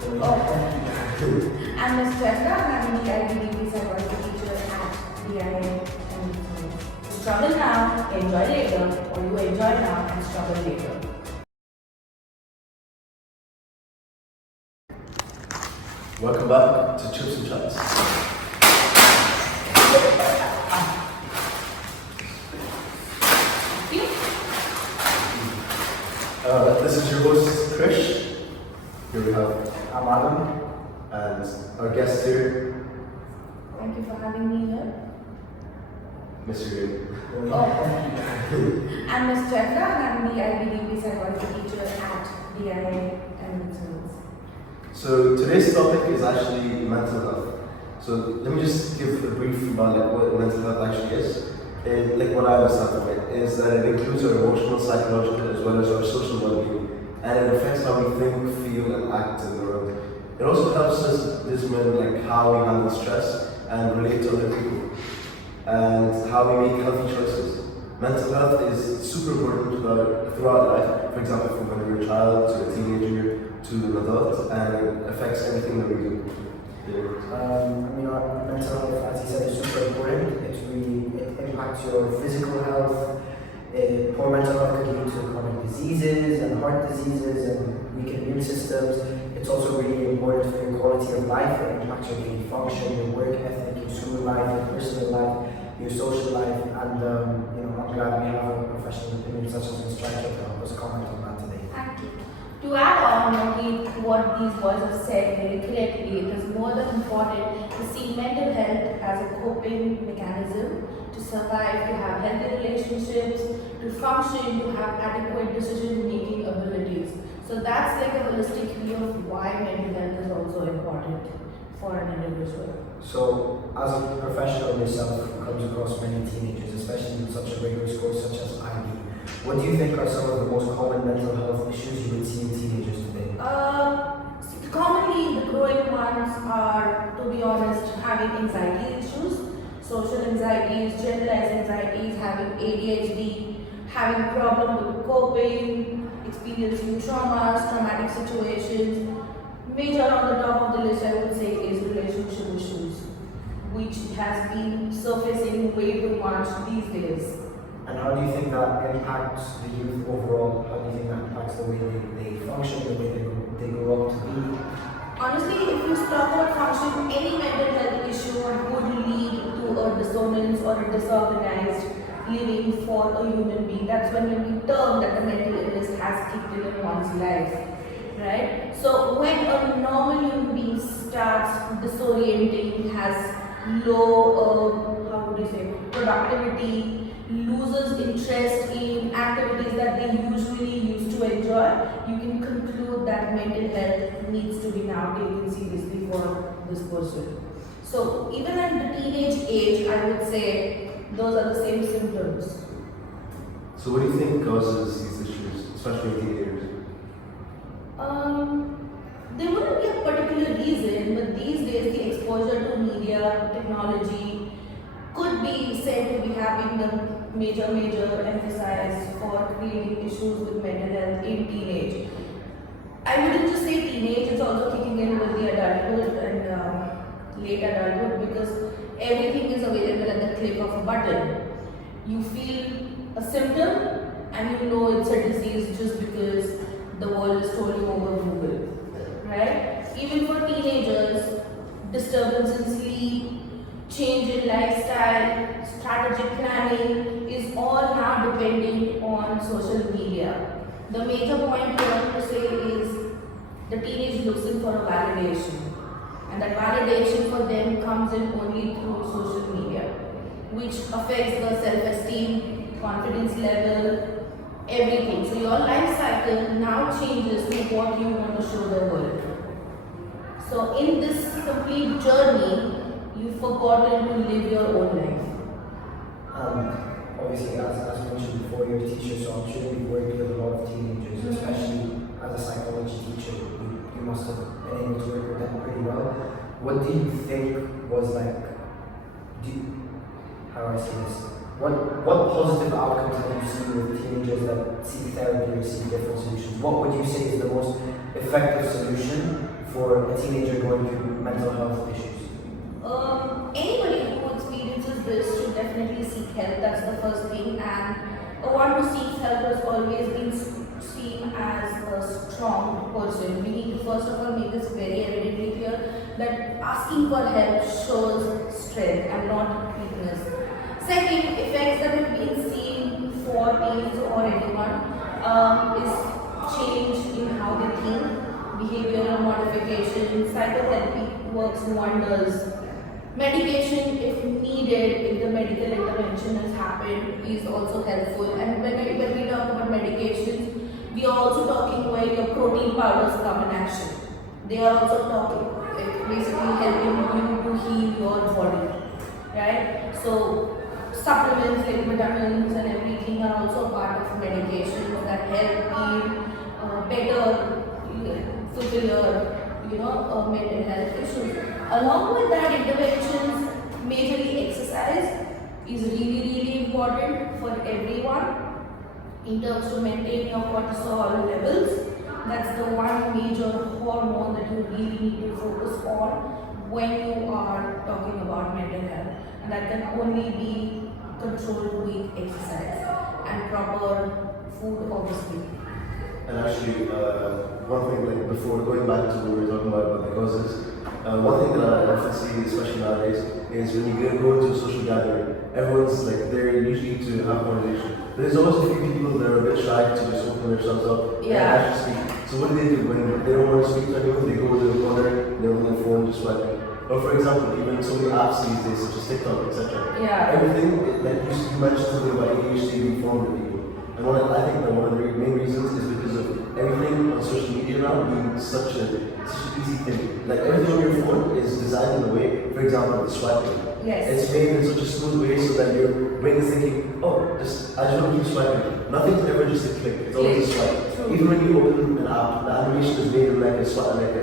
I'm Ms. Chaitra, and I'm the IBDP psychology teacher at Ridhay. Struggle now, enjoy later, or you enjoy now and struggle later. Welcome back to Chips and Chats. This is your host, Krish. Here we have Adam and our guest here, Thank you for having me here. Mr. Ridhay. I'm Ms. Chaitra, and I'm the IBDP psychology teacher at Ridhay. So today's topic is actually mental health. So let me just give a brief about what mental health actually is. And what I understand from it is that it includes our emotional, psychological, as well as our social well-being, and it affects how we think, feel, and act in the world. It also helps us determine how we handle stress and relate to other people, and how we make healthy choices. Mental health is super important throughout life. For example, from when you're a child to a teenager to an adult, and it affects everything that we do. Mental health, as you said, is super important. It impacts your physical health. Poor mental health can lead to chronic diseases and heart diseases and weak immune systems. It's also really important for your quality of life. It impacts your daily function, your work ethic, your school life, your personal life, your social life. And I'm glad we have a professional opinion such as Ms. Chaitra to help us comment on that today. Thank you. To add on what these boys have said very correctly, it is more than important to see mental health as a coping mechanism, to survive, to have healthy relationships, to function, to have adequate decision-making abilities. So that's like a holistic view of why mental health is also important for an individual. So, as a professional yourself who comes across many teenagers, especially in such a rigorous course such as IB, what do you think are some of the most common mental health issues you would see in teenagers today? Commonly, the growing ones are, to be honest, having anxiety issues, social anxieties, generalized anxieties, having ADHD, having problem with coping, experiencing traumas, traumatic situations. Major on the top of the list, I would say, is relationship issues, which has been surfacing way too much these days. And how do you think that impacts the youth overall? How do you think that impacts the way they function, the way they grow up to be? Honestly, if you talk about function, any mental health issue would lead to a dissonance or a disorganized living for a human being. That's when we term that the mental illness has kicked in one's life, right? So when a normal human being starts disorienting, has low, productivity, loses interest in activities that they usually used to enjoy, you can conclude that mental health needs to be now taken seriously for this person. So even at the teenage age, I would say those are the same symptoms. So what do you think causes these issues, especially in teenagers? There wouldn't be a particular reason, but these days the exposure to media, technology could be said to be having the major emphasis for creating issues with mental health in teenage. I wouldn't just say teenage, it's also kicking in with the adulthood and late adulthood, because everything is available at the click of a button. You feel a symptom and you know it's a disease just because the world is told you over Google, right? Even for teenagers, disturbance in sleep, change in lifestyle, strategic planning is all now depending on social media. The major point here to say is the teenage looking for a validation, and that validation for them comes in only through social media, which affects the self-esteem, confidence level, everything. So your life cycle now changes to what you want to show the world. So in this complete journey, you've forgotten to live your own life. Obviously, as mentioned before, you're a teacher, so I'm sure you've worked with a lot of teenagers, especially as a psychology teacher. You must have been able to work with them pretty well. What do you think was how do I say this? What positive outcomes have you seen with teenagers that seek therapy or seek different solutions? What would you say is the most effective solution for a teenager going through mental health issues? Anybody who experiences this should definitely seek help. That's the first thing. And one who seeks help has always been seen as a strong person. We need to first of all make this very evidently clear that asking for help shows strength and not weakness. Second, effects that have been seen for teens or anyone is change in how they think, behavioral modification, psychotherapy works wonders. Medication, if needed, if the medical intervention has happened, is also helpful. And when we talk about medications, we are also talking where your protein powders come in action. They are also talking, like basically helping you to heal your body, right? So supplements like vitamins and everything are also a part of medication that help you better fulfill your mental health issues. Along with that, interventions, majorly exercise is really important for everyone in terms to maintain your cortisol levels. That's the one major hormone that you really need to focus on when you are talking about mental health, and that can only be controlled with exercise and proper food, obviously. And actually, one thing, like before going back to what we were talking about the causes, one thing that I often see, especially nowadays, is when you go to a social gathering, everyone's like there usually to have conversation. But there's always a few people that are a bit shy to just open themselves up and actually speak. So what do? When they don't want to speak to anyone, they go to the corner, they're on their phone just swiping. Or for example, even so many apps these days, such as TikTok, etc. Yeah. Everything, like you mentioned something about ADHD being formed with people. And I think that one of the main reasons is because of everything on social media now being such an easy thing. Like everything on your phone is designed in a way, for example, the swiping. Yes. It's made in such a smooth way so that your brain is thinking, oh, I just want to keep swiping. Nothing's ever just a click, it's always a swipe. True. Even when you open an app, the animation is made in like a swipe, like a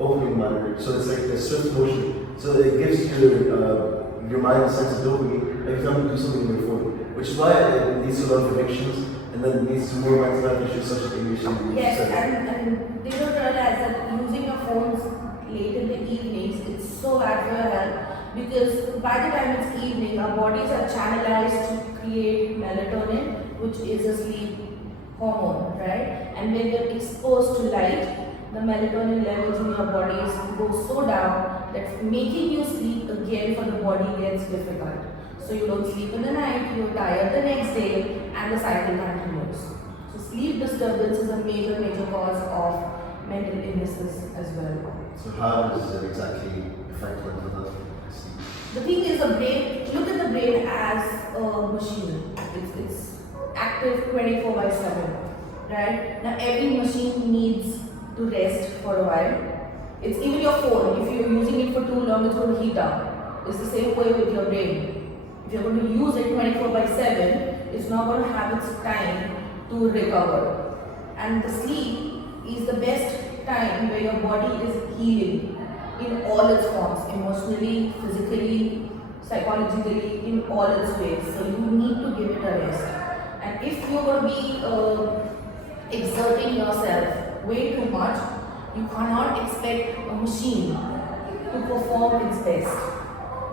opening manner. So it's like a swift motion. So it gives your mind a sense of dopamine every time you do something on your phone. Which is why it leads to a lot of addictions and then leads to more mental health issues such as ADHD. Yes, and they don't realize that using your phones late in the evenings, it's so bad for your health because by the time it's evening, our bodies are channelized to create melatonin, which is a sleep hormone, right? And when you're exposed to light, the melatonin levels in your bodies go so down that making you sleep again for the body gets difficult. So you don't sleep in the night, you're tired the next day, and the cycle continues. So sleep disturbance is a major cause of mental illnesses as well. So how does it exactly affect mental health? The thing is, the brain, look at the brain as a machine. It's active 24/7, right? Now every machine needs to rest for a while. It's even your phone. If you're using it for too long, it's going to heat up. It's the same way with your brain. If you're going to use it 24/7, it's not going to have its time to recover. And the sleep is the best time where your body is healing in all its forms, emotionally, physically, psychologically, in all its ways. So you need to give it a rest. And if you're going to be exerting yourself way too much, you cannot expect a machine to perform its best.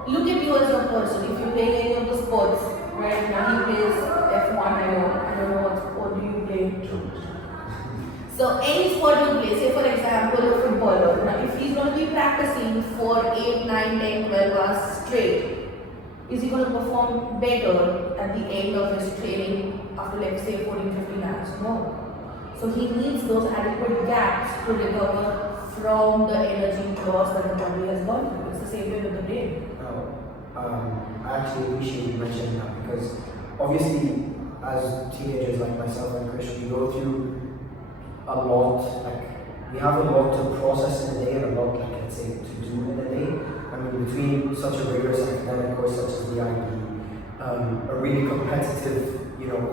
Look at you as a person. If you play any of the sports, right now he plays F1, I don't know what sport do you play. So any sport you play, say for example a footballer, now if he's going to be practicing for 8, 9, 10, 12 hours straight, is he going to perform better at the end of his training after like say 14, 15 hours? No. So he needs those adequate gaps to recover from the energy loss that the body has gone through. It's the same way with the brain. I actually appreciate you mentioning that because obviously as teenagers like myself and Krish, we go through a lot, like we have a lot to process in a day and a lot, like let's say, to do in a day. I mean, between such a rigorous academic course such as the IB, a really competitive,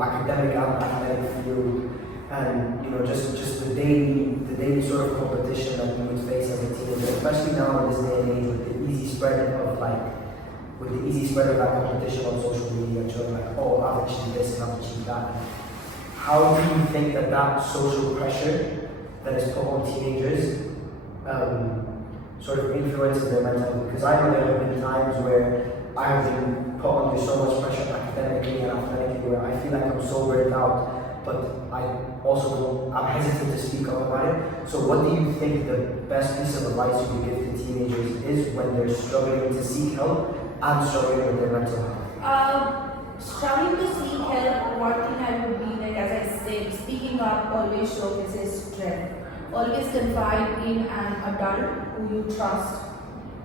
academic and athletic field, and just the daily sort of competition that we would face as a teenager, especially now in this day and age with the easy spread of that competition on social media and showing like, oh, I've achieved this and I've achieved that. How do you think that social pressure that is put on teenagers sort of influences their mental health? Because I know there have been times where I have been put under so much pressure academically and athletically where I feel like I'm so burnt out, but I'm hesitant to speak up about it. So what do you think the best piece of advice you could give to teenagers is when they're struggling to seek help and struggling with their mental health? Struggling to seek help, one thing I would be like, as I said, speaking up always showcases strength. Always confide in an adult who you trust.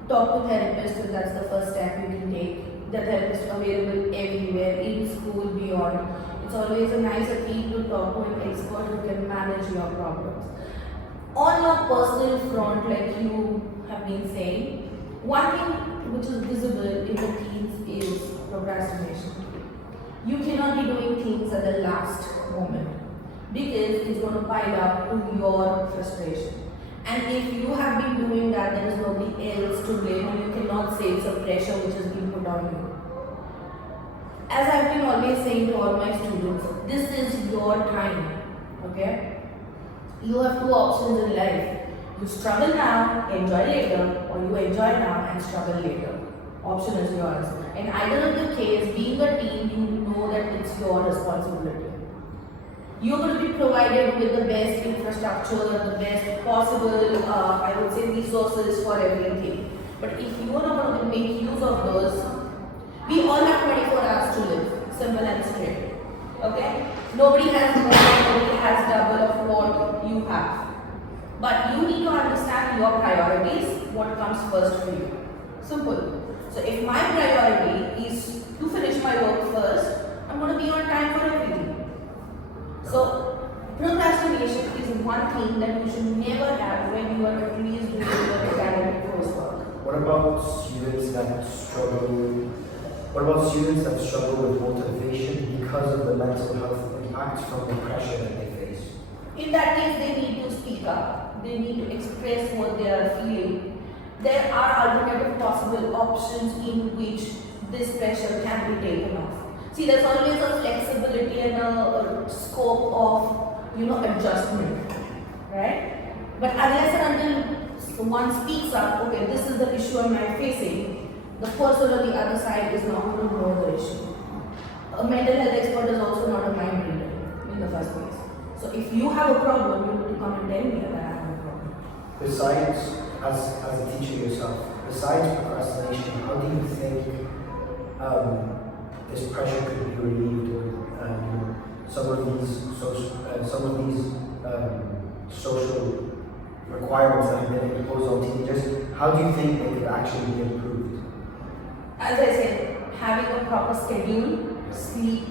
Talk to therapists if that's the first step you can take. The therapist available everywhere, in school, beyond. It's always a nicer thing to talk to an expert who can manage your problems. On your personal front, like you have been saying, one thing which is visible in the teens is procrastination. You cannot be doing things at the last moment because it's going to pile up to your frustration. And if you have been doing that, there is nobody else to blame, and you cannot say it's a pressure which has been put on you. As I've been always saying to all my students, this is your time, okay? You have two options in life. You struggle now, enjoy later, or you enjoy now and struggle later. Option is yours. And either of the case, being a teen, you know that it's your responsibility. You're going to be provided with the best infrastructure, the best possible, I would say, resources for everything. But if you are not going to make use of those, we all have 24 hours to live, simple and straight. Okay? Nobody has more, nobody has double of what you have. But you need to understand your priorities, what comes first for you. Simple. So if my priority is to finish my work first, I'm going to be on time for everything. So procrastination is one thing that you should never have when you are at least doing your academic coursework. What about students that struggle with motivation because of the mental health impacts from the pressure that they face? In that case, they need to speak up. They need to express what they are feeling. There are alternative possible options in which this pressure can be taken off. See, there's always a flexibility and a scope of, adjustment, right? But unless and until one speaks up, okay, this is the issue I'm facing, the person on the other side is not going to know the issue. A mental health expert is also not a mind reader in the first place. So if you have a problem, you need to come and tell me that I have a problem. Besides, as a teacher yourself, besides procrastination, how do you think this pressure could be relieved with some of these social requirements that have been imposed on teenagers? How do you think they could actually be improved? As I said, having a proper schedule, sleep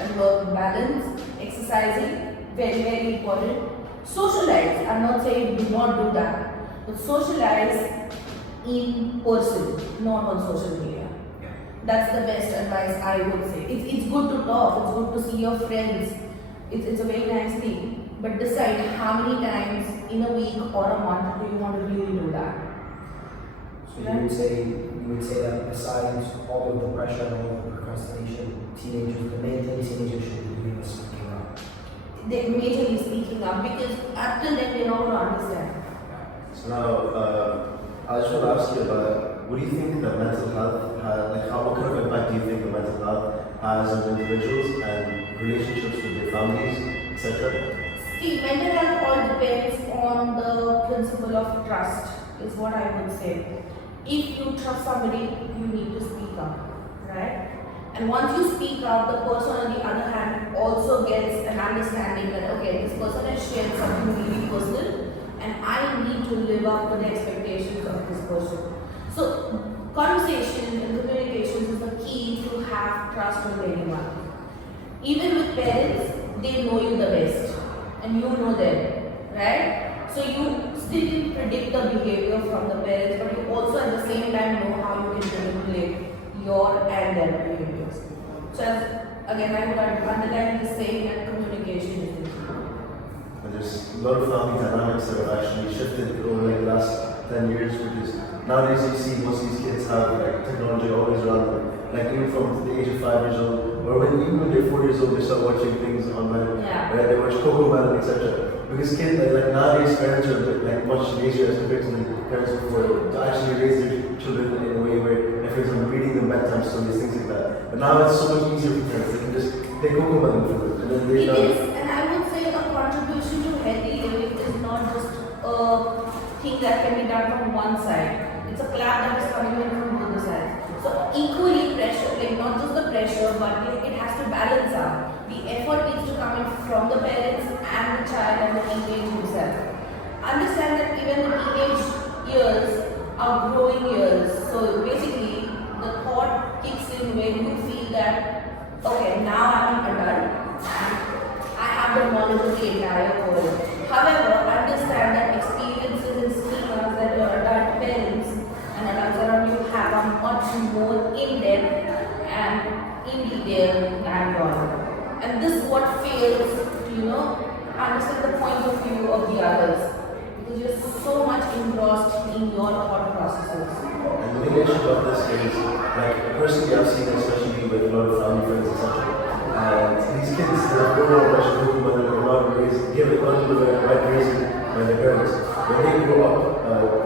and work balance, exercising, very, very important. Socialize, I'm not saying do not do that, but socialize in person, not on social media. That's the best advice I would say. It's good to talk, it's good to see your friends, it's a very nice thing. But decide how many times in a week or a month do you want to really do that. So you would say that besides all of the pressure and all of the procrastination, the main thing teenagers should be doing is speaking up. They're majorly speaking up because until then they don't understand. So now, I just want to ask you about, what do you think that mental health has, what kind of impact do you think that mental health has on individuals and relationships with their families, etc.? See, mental health all depends on the principle of trust, is what I would say. If you trust somebody, you need to speak up, right? And once you speak up, the person on the other hand also gets an understanding that, okay, this person has shared something really personal and I need to live up to the expectations of this person. So, conversation and communication is the key to have trust with anyone. Even with parents, they know you the best and you know them, right? So you still predict the behavior from the parents, but you also at the same time know how you can manipulate your and their behaviors. So again, I would underline the saying that communication is the key. And there's a lot of family dynamics that have actually shifted over the last 10 years, because nowadays you see most of these kids have technology always around them. Even from the age of 5 years old, or even when they're 4 years old, they start watching things online. Yeah. They watch Coco etc. Because kids, nowadays parents are much lazier as compared to parents before to actually raise their children in a way where, if for example, reading them bedtime stories, things like that. But now it's so much easier for parents. They can just take cocoa butter from it, and then they It is, and I would say a contribution to healthy living is not just a thing that can be done from one side. It's a clap that is coming in from both the sides. So equally pressure, like not just the pressure, but it has to balance out. The effort needs to come in from the parents and the child and the teenage himself. Understand that even the teenage years are growing years. So basically, the thought kicks in when you feel that, okay, now I'm an adult and I have the knowledge of the entire world. However, understand that experiences and schemas that your adult parents and adults around you have are much more in-depth and in detail than yours. And this is what fails to, understand the point of view of the others. Because you're so much engrossed in your thought processes. And the thing about this is, like, personally I've seen, especially with a lot of family friends, etc. And these kids, they're grown up much more when they're not raised, given a lot of the right raising by their parents. When they grow up,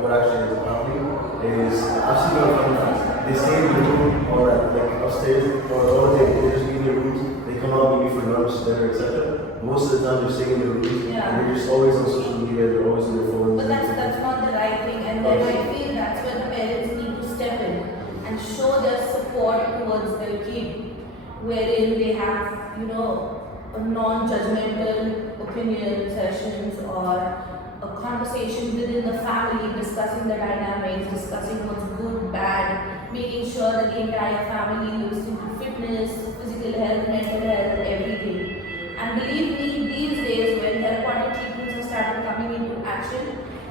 what actually is happening is, I've seen a lot of family friends, they stay in the room or like upstairs or all day, they just be in their rooms, they come out maybe for lunch, dinner, etc. Most of the time they're staying in their rooms, and they're just always on social media, they're always on their phones. But that's not the right thing, and then I feel that's where the parents need to step in and show their support towards their kid, wherein they have, a non-judgmental opinion sessions or a conversation within the family, discussing the dynamics, discussing what's good, bad, making sure that the entire family lives into fitness, physical health, mental health, everything. And believe me, these days when therapeutic treatments have started coming into action,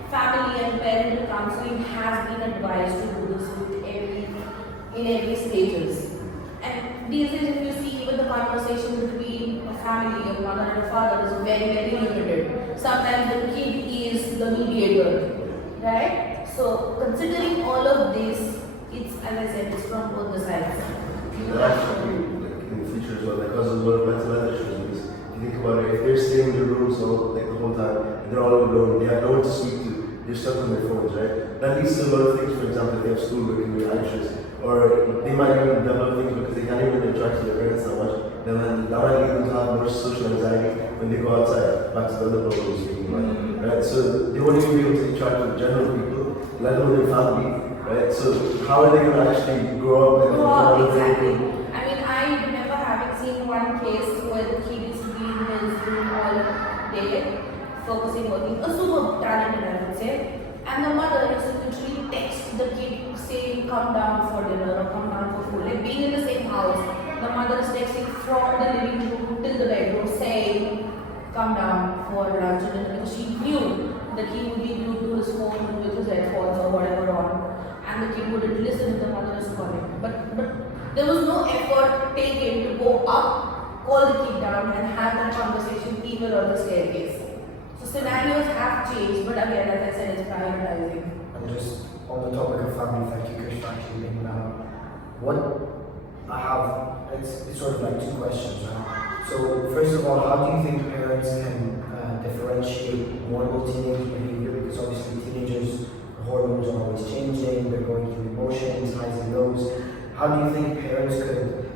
family and parental counseling has been advised to do this in every stages. And these days, if you see, even the conversation between a family, a mother and a father is very, very limited. Sometimes the kid is the mediator, right? So considering all of this, it's, as I said, it's from both the sides. Actually, like, in the future as well, like, because of a lot of mental health issues, because if you think about it, if they're staying in their rooms all, like, the whole time, and they're all alone, they have no one to speak to, they're stuck on their phones, right? That leads to a lot of things. For example, if they have schoolwork and they're anxious, or they might even develop things because they can't even interact with their parents that much, then that might lead them to have more social anxiety when they go outside, back to the other problem we're speaking about, right? So they won't even be able to interact with general people, let alone their family, right? So how are they going to actually grow up and exactly. I mean, I remember having seen one case where the kid used to be in his room all day, focusing, working, a super talented, I would say, and the mother used to literally text the kid saying, come down for dinner or come down for food. Like being in the same house, the mother is texting from the living room till the bedroom saying, come down for lunch and dinner, because she knew that he would be glued to his phone with his headphones or whatever on, and the kid wouldn't listen if the mother is calling. But there was no effort taken to go up, call the kid down and have that conversation even on the staircase. So scenarios have changed, but again, as I said, it's prioritizing. And just on the topic of family, thank you, Krish, for actually bringing that up. What I have, it's sort of like two questions, right? So, first of all, how do you think parents can differentiate normal teenage behavior? Because obviously teenagers, the hormones are always changing, they're going through emotions, highs and lows. How do you think parents could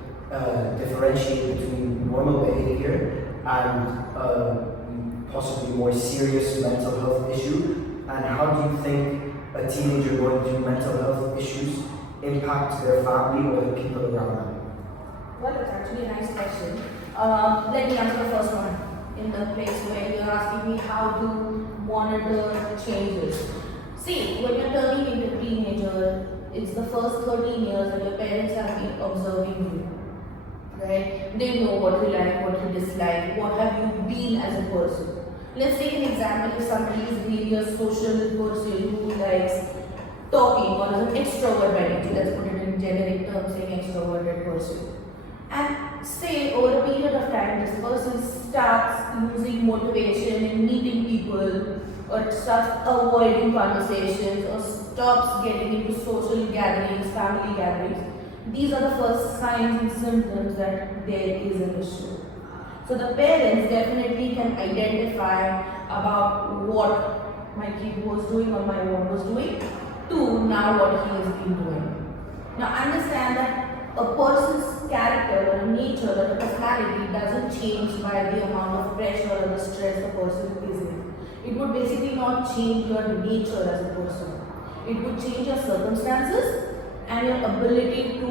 differentiate between normal behavior and possibly more serious mental health issue? And how do you think a teenager going through mental health issues impact their family or the people around them? Well, that's actually a nice question. Let me answer the first one in the place where you're asking me how to monitor changes. See, when you're turning into a teenager, it's the first 13 years that your parents have been observing you. Right? They know what you like, what you dislike, what have you been as a person. Let's take an example. If somebody is really a social person who likes talking or is an extrovert by nature, let's put it in generic terms, saying extroverted person. And say over a period of time, this person starts losing motivation in meeting people, or starts avoiding conversations, or stops getting into social gatherings, family gatherings. These are the first signs and symptoms that there is an issue. So the parents definitely can identify about what my kid was doing or my own was doing to now what he has been doing. Now understand that a person's character or nature or a personality doesn't change by the amount of pressure or the stress the person is in. It would basically not change your nature as a person. It would change your circumstances and your ability to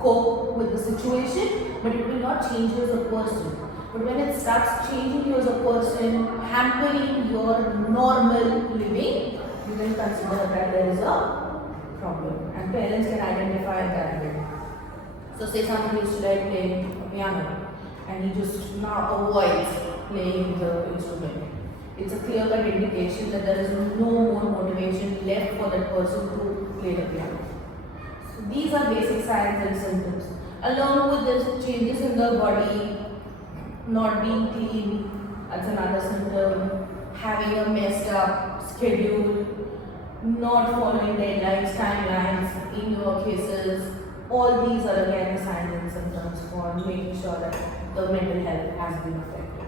cope with the situation, but it will not change you as a person. But when it starts changing you as a person, hampering your normal living, you can consider that there is a problem. And parents can identify it that way. So say somebody is today playing a piano and he just now avoids playing the instrument. It's a clear-cut indication that there is no more motivation left for that person to play the piano. So these are basic signs and symptoms. Along with this, changes in the body, not being clean, that's another symptom. Having a messed up schedule, not following deadlines, timelines in your cases. All these are again signs and symptoms for making sure that the mental health has been affected.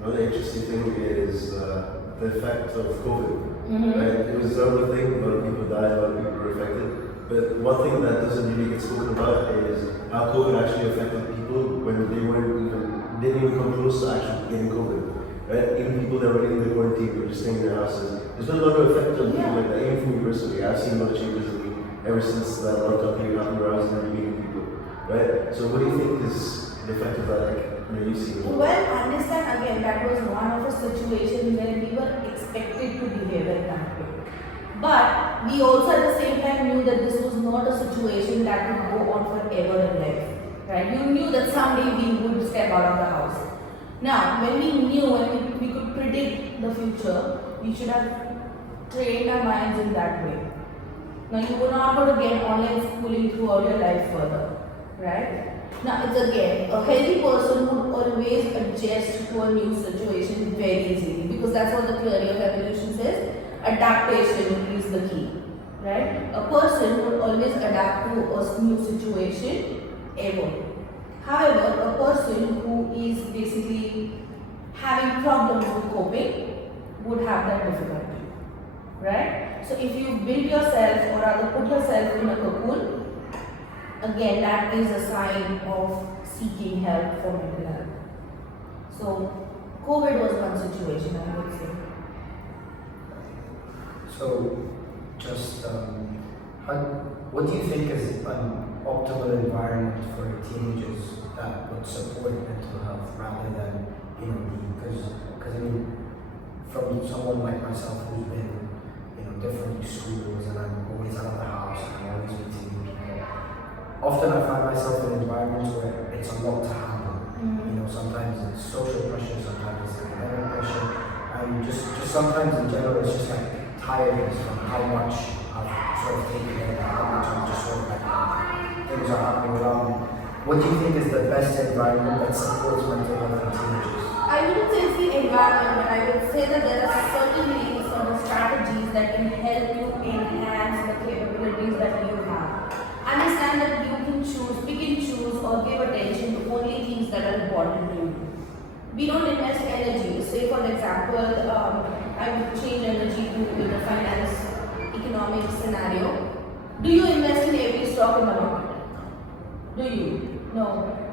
Another interesting thing is the effect of COVID. Mm-hmm. Right? It was a terrible thing, a lot of people died, a lot of people were affected. But one thing that doesn't really get spoken about is how COVID actually affected people when they didn't even come close to actually getting COVID. Right? Even people that were in the quarantine were just staying in their houses. There's been a lot of effect on people like that, even from me personally. I've seen a lot of changes in me ever since that lockdown period happened where I was never meeting people. Right? So what do you think is the effect of that, like, you see? Well, understand again, that was one of the situations where we were expected to behave like that way. But we also at the same time knew that this was not a situation that would go on forever in life. Right? You knew that someday we would step out of the house. Now, when we knew and we could predict the future, we should have trained our minds in that way. Now, you were not going to get online schooling throughout your life further. Right? Now, it's again, a healthy person would always adjust to a new situation very easily because that's what the theory of evolution says. Adaptation is the key. Right? A person would always adapt to a new situation ever. However, a person who is basically having problems with coping would have that difficulty. Right? So if you build yourself or rather put yourself in a cocoon, again, that is a sign of seeking help for mental health. So, COVID was one situation, I would say. So, just what do you think is an optimal environment for teenagers that would support mental health rather than, because I mean, from someone like myself who's been, different schools and I'm always out of the house and I'm always meeting new people. Often I find myself in environments where it's a lot to handle. Mm-hmm. Sometimes it's social pressure, sometimes it's academic pressure, and just sometimes in general it's just like tiredness from how much I've sort of taken in, how much I'm just sort of like things are happening around me. What do you think is the best environment that supports mental health in teenagers? I wouldn't say it's the environment, but I would say that there are certainly some strategies that can help you enhance the capabilities that you have. Understand that you can choose, pick and choose, or give attention to only things that are important to you. We don't invest energy. Say for example, I would change energy to in a finance economic scenario. Do you invest in every stock in the market? Do you? No.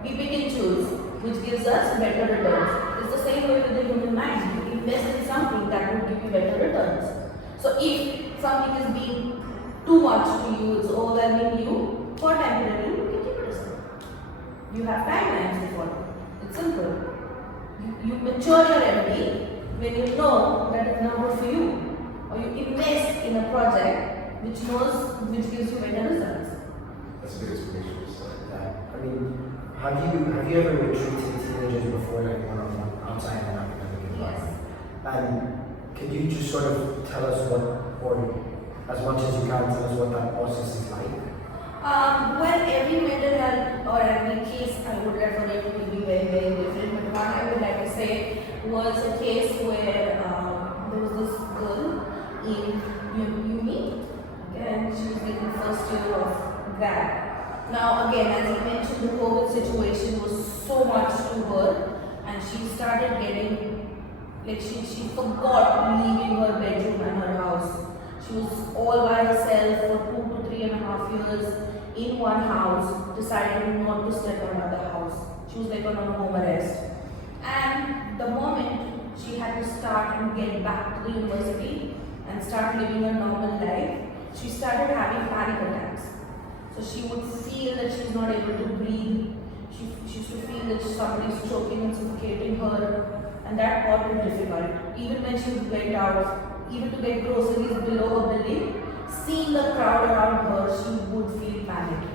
We pick and choose, which gives us better returns. It's the same way with the human mind. You invest in something that will give you better returns. So if something is being too much to you, it's overwhelming you, for temporary, you can keep it aside. You have timelines to follow. It's simple. You mature your MD when you know that it's not good for you. Or you invest in a project which gives you better results. That's a good explanation. I mean, have you ever retreated teenagers before, like one-on-one outside an academic environment? And could you just sort of tell us or as much as you can tell us what that process is like? Well, every mental health or every case I would refer it will be very, very different. But one I would like to say was a case where there was this girl in uni, and she was in the first year of grad. Now, again, as you mentioned, the COVID situation was so much to her, and she started getting Like she forgot leaving her bedroom and her house. She was all by herself for 2 to 3.5 years in one house, decided not to step on another house. She was like on a home arrest. And the moment she had to start and get back to the university and start living a normal life, she started having panic attacks. So she would feel that she's not able to breathe. She used to feel that somebody's choking and suffocating her, and that got her difficult. Even when she went out, even to get groceries below her building, seeing the crowd around her, she would feel panic.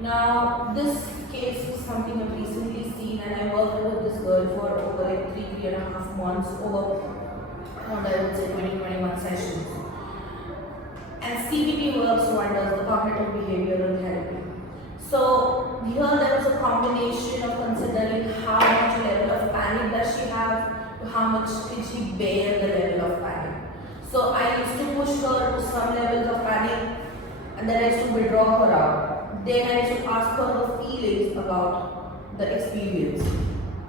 Now, this case was something I've recently seen, and I worked with this girl for over like 3.5 months, over around I would say 20-21 sessions. And CBT works wonders, the cognitive behavioral therapy. So here there was a combination of considering how much level of panic does she have, to how much can she bear the level of panic. So I used to push her to some levels of panic, and then I used to withdraw her out. Then I used to ask her her feelings about the experience.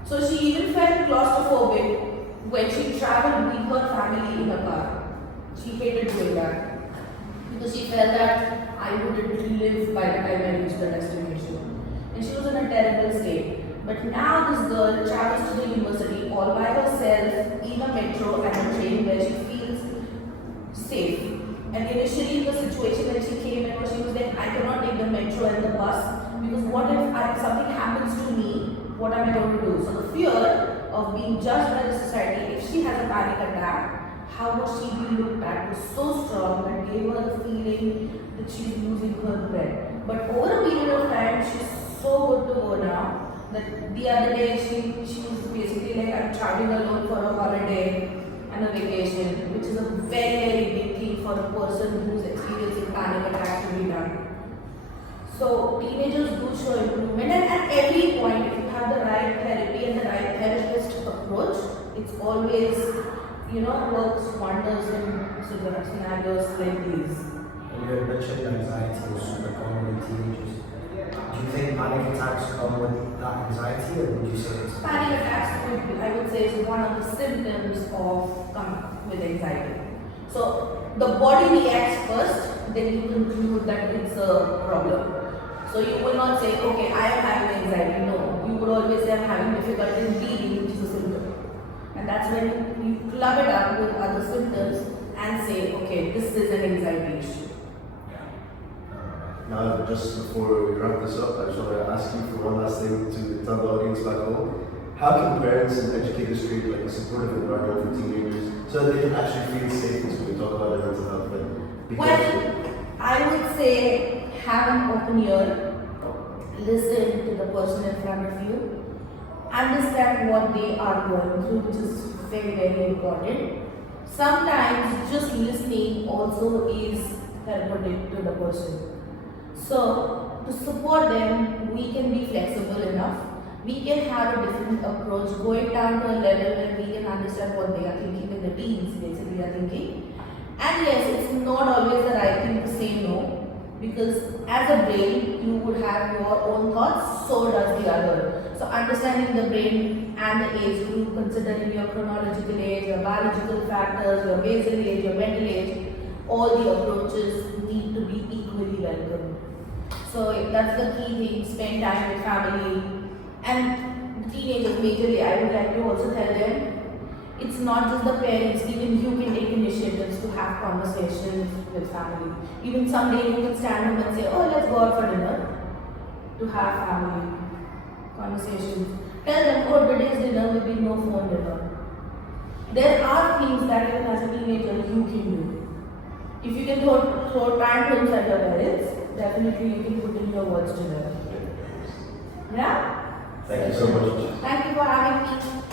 So she even felt claustrophobic when she traveled with her family in a car. She hated doing that because she felt that I wouldn't live by the time I reached the destination. And she was in a terrible state. But now this girl travels to the university all by herself in a metro and a train where she feels safe. And initially the situation when she came in, she was like, I cannot take the metro and the bus because what if something happens to me, what am I going to do? So the fear of being judged by the society, if she has a panic attack, how would she be looked at, was so strong that gave her the feeling that she's losing her breath. But over a period of time, she's so good to go now that the other day she was basically like, I'm traveling alone for a holiday and a vacation, which is a very, very big thing for a person who's experiencing panic attacks to be done. So teenagers do show improvement, and at every point, if you have the right therapy and the right therapist approach, it's always, works wonders in scenarios like these. And you had mentioned anxiety is super common in teenagers. Do you think panic attacks come with that anxiety, or would you say it's Panic attacks, I would say, is one of the symptoms of coming with anxiety. So the body reacts first, then you conclude that it's a problem. So you will not say, okay, I am having anxiety. No, you would always say, I'm having difficulty in breathing, which is a symptom. And that's when you club it up with other symptoms and say, okay, this is an anxiety issue. Now, just before we wrap this up, I just want to ask you for one last thing to tell the audience back home. How can parents and educators create like a supportive environment for teenagers so that they can actually feel safe when we talk about their mental health? Well, I would say have an open ear, listen to the person in front of you, understand what they are going through, which is very, very important. Sometimes just listening also is therapeutic to the person. So to support them, we can be flexible enough. We can have a different approach, going down to a level where we can understand what they are thinking, and the teens basically are thinking. And yes, it's not always the right thing to say no, because as a brain, you would have your own thoughts, so does the other. So understanding the brain and the age group, considering your chronological age, your biological factors, your basal age, your mental age, all the approaches need to be equally welcome. So that's the key thing, spend time with family. And the teenagers majorly, I would like to also tell them, it's not just the parents, even you can take initiatives to have conversations with family. Even someday you can stand up and say, oh, let's go out for dinner, to have family conversations. Tell them, oh, today's dinner will be no phone dinner. There are things that even as a teenager you can do. If you can throw tantrums at your parents, definitely you can put in your words to them. Yeah? Thank you so much. Thank you for having me.